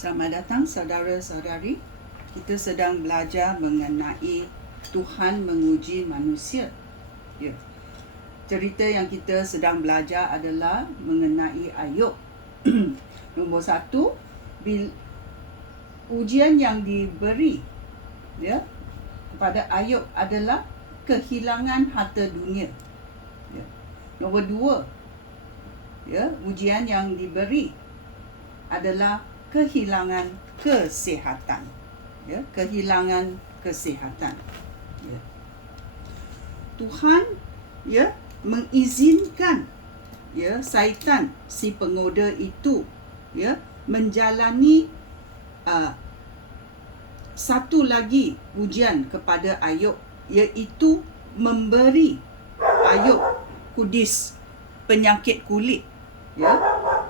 Selamat datang saudara-saudari. Kita sedang belajar mengenai Tuhan menguji manusia. Ya. Cerita yang kita sedang belajar adalah mengenai Ayub. Nombor satu, bil, ujian yang diberi ya kepada Ayub adalah kehilangan harta dunia. Ya. Nombor dua, ya ujian yang diberi adalah kehilangan kesihatan. Ya kehilangan kesihatan. Ya. Tuhan ya mengizinkan ya syaitan si pengoda itu ya menjalani uh, satu lagi ujian kepada Ayub iaitu memberi Ayub kudis penyakit kulit ya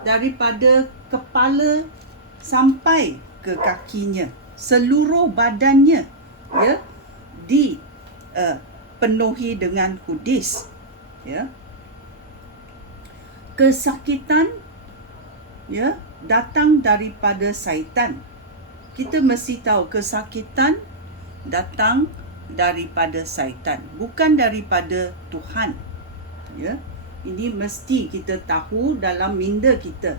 daripada kepala sampai ke kakinya seluruh badannya ya di uh, penuhi dengan kudis ya. Kesakitan ya datang daripada syaitan. Kita mesti tahu kesakitan datang daripada syaitan bukan daripada Tuhan ya. Ini mesti kita tahu dalam minda kita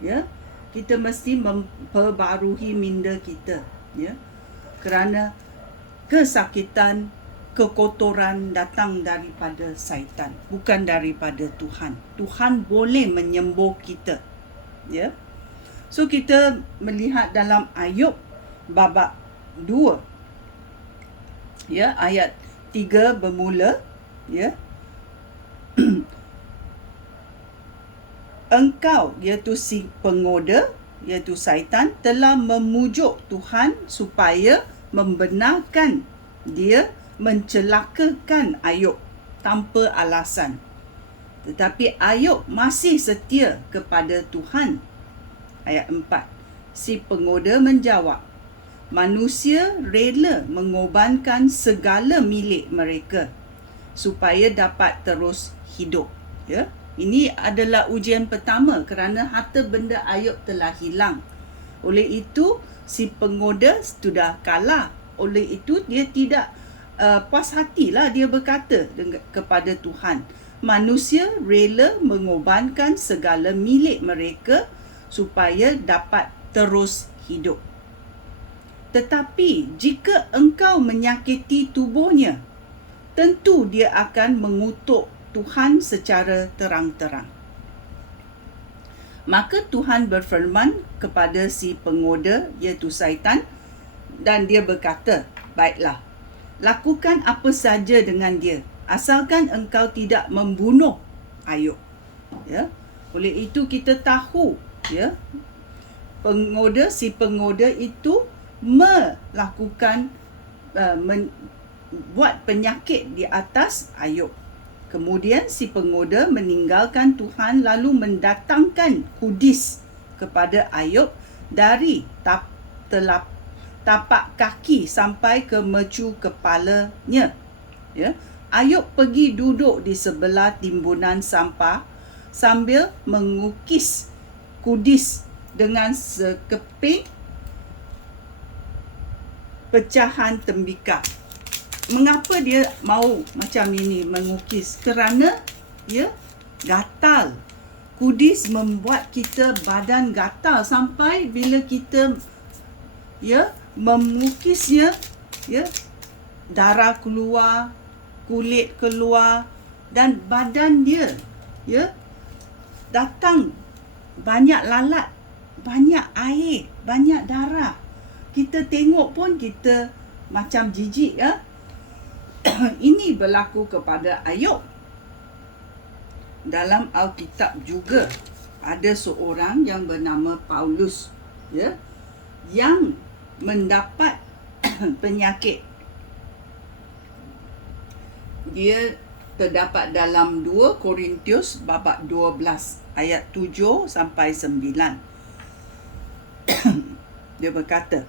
ya kita mesti memperbarui minda kita ya. Kerana kesakitan kekotoran datang daripada syaitan bukan daripada Tuhan. Tuhan boleh menyembuh kita ya. So kita melihat dalam ayub babak 2 ya ayat 3 bermula ya engkau iaitu si pengoda iaitu syaitan telah memujuk Tuhan supaya membenarkan. Dia mencelakakan Ayub tanpa alasan. Tetapi Ayub masih setia kepada Tuhan. Ayat 4 si pengoda menjawab manusia rela mengorbankan segala milik mereka supaya dapat terus hidup. Ya ini adalah ujian pertama kerana harta benda Ayub telah hilang. Oleh itu, si pengoda sudah kalah. Oleh itu, dia tidak uh, puas hatilah dia berkata kepada Tuhan. Manusia rela mengorbankan segala milik mereka supaya dapat terus hidup. Tetapi jika engkau menyakiti tubuhnya, tentu dia akan mengutuk Tuhan secara terang-terang. Maka Tuhan berfirman kepada si pengoda iaitu syaitan dan dia berkata, "Baiklah, lakukan apa saja dengan dia asalkan engkau tidak membunuh Ayub." Ya. Oleh itu kita tahu, ya, pengoda si pengoda itu melakukan uh, men, buat penyakit di atas Ayub. Kemudian si pengoda meninggalkan Tuhan lalu mendatangkan kudis kepada Ayub dari tap, telap, tapak kaki sampai ke mecu kepalanya. Ya. Ayub pergi duduk di sebelah timbunan sampah sambil mengukis kudis dengan sekeping pecahan tembikar mengapa dia mau macam ini mengukis? Kerana ya gatal. Kudis membuat kita badan gatal sampai bila kita ya memukisnya ya darah keluar kulit keluar dan badan dia ya datang banyak lalat banyak air banyak darah. Kita tengok pun kita macam jijik ya ini berlaku kepada Ayub. Dalam Alkitab juga ada seorang yang bernama Paulus ya yang mendapat penyakit. Dia terdapat dalam 2 Korintius babak 12 ayat 7 sampai 9. Dia berkata,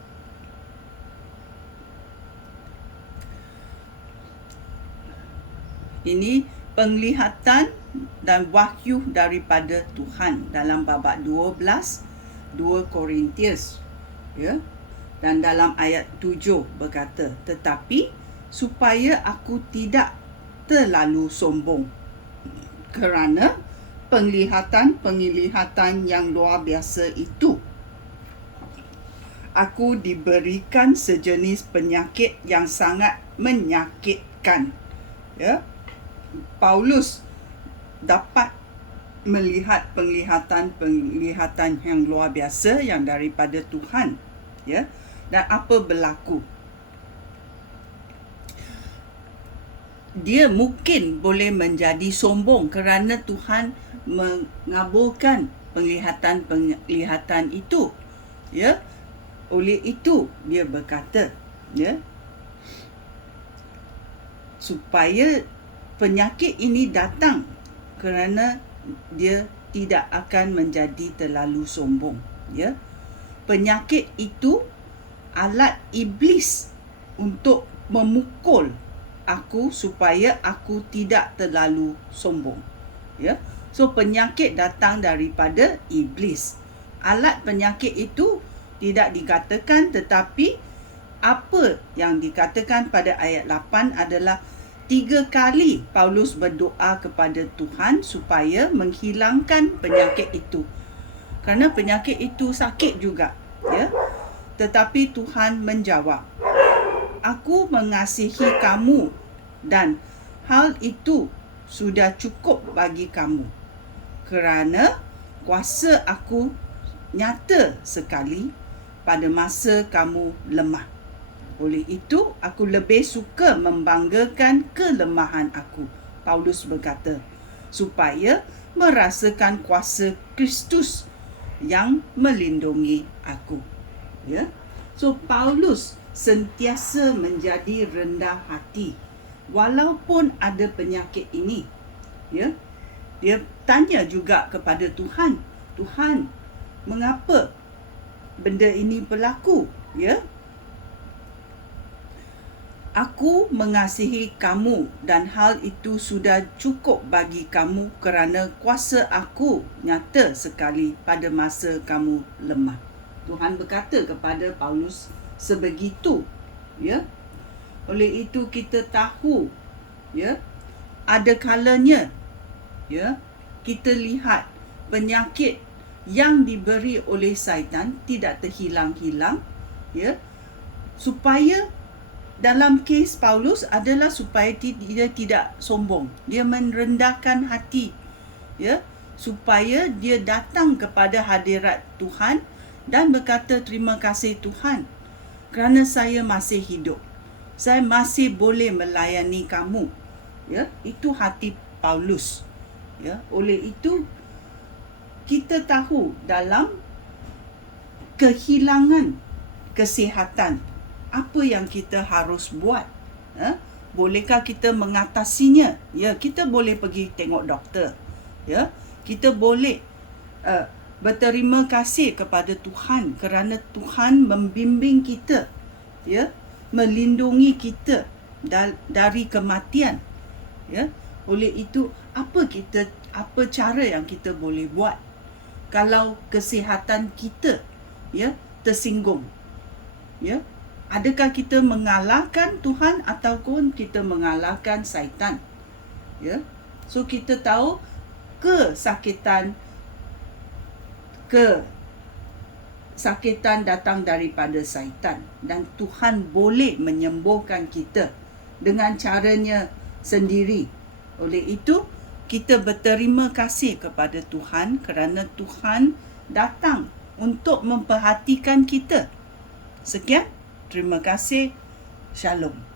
Ini penglihatan dan wahyu daripada Tuhan dalam babak 12 2 Korintius Ya. Dan dalam ayat 7 berkata, tetapi supaya aku tidak terlalu sombong kerana penglihatan-penglihatan yang luar biasa itu aku diberikan sejenis penyakit yang sangat menyakitkan ya Paulus dapat melihat penglihatan-penglihatan yang luar biasa yang daripada Tuhan ya. Dan apa berlaku? Dia mungkin boleh menjadi sombong kerana Tuhan mengaburkan penglihatan-penglihatan itu ya. Oleh itu dia berkata ya supaya penyakit ini datang kerana dia tidak akan menjadi terlalu sombong ya. Penyakit itu alat iblis untuk memukul aku supaya aku tidak terlalu sombong ya. So penyakit datang daripada iblis. Alat penyakit itu tidak dikatakan tetapi apa yang dikatakan pada ayat 8 adalah tiga kali Paulus berdoa kepada Tuhan supaya menghilangkan penyakit itu. Kerana penyakit itu sakit juga, ya. Tetapi Tuhan menjawab, "Aku mengasihi kamu dan hal itu sudah cukup bagi kamu. Kerana kuasa aku nyata sekali pada masa kamu lemah. Oleh itu, aku lebih suka membanggakan kelemahan aku. Paulus berkata, supaya merasakan kuasa Kristus yang melindungi aku. Ya. So Paulus sentiasa menjadi rendah hati walaupun ada penyakit ini. Ya. Dia tanya juga kepada Tuhan, Tuhan, mengapa benda ini berlaku ya Aku mengasihi kamu dan hal itu sudah cukup bagi kamu kerana kuasa aku nyata sekali pada masa kamu lemah. Tuhan berkata kepada Paulus sebegitu, ya. Oleh itu kita tahu, ya, ada kalanya, ya, kita lihat penyakit yang diberi oleh syaitan tidak terhilang-hilang ya supaya dalam kes Paulus adalah supaya dia tidak sombong. Dia merendahkan hati ya supaya dia datang kepada hadirat Tuhan dan berkata terima kasih Tuhan kerana saya masih hidup. Saya masih boleh melayani kamu. Ya itu hati Paulus. Ya oleh itu kita tahu dalam kehilangan kesihatan apa yang kita harus buat? Ha? bolehkah kita mengatasinya? Ya kita boleh pergi tengok doktor. Ya kita boleh uh, berterima kasih kepada Tuhan kerana Tuhan membimbing kita. Ya melindungi kita dari kematian. Ya oleh itu apa kita apa cara yang kita boleh buat? Kalau kesihatan kita ya tersinggung. Ya adakah kita mengalahkan Tuhan ataupun kita mengalahkan syaitan? Ya. So kita tahu kesakitan ke sakitan datang daripada syaitan dan Tuhan boleh menyembuhkan kita dengan caranya sendiri. Oleh itu kita berterima kasih kepada Tuhan kerana Tuhan datang untuk memperhatikan kita. Sekian, terima kasih. Shalom.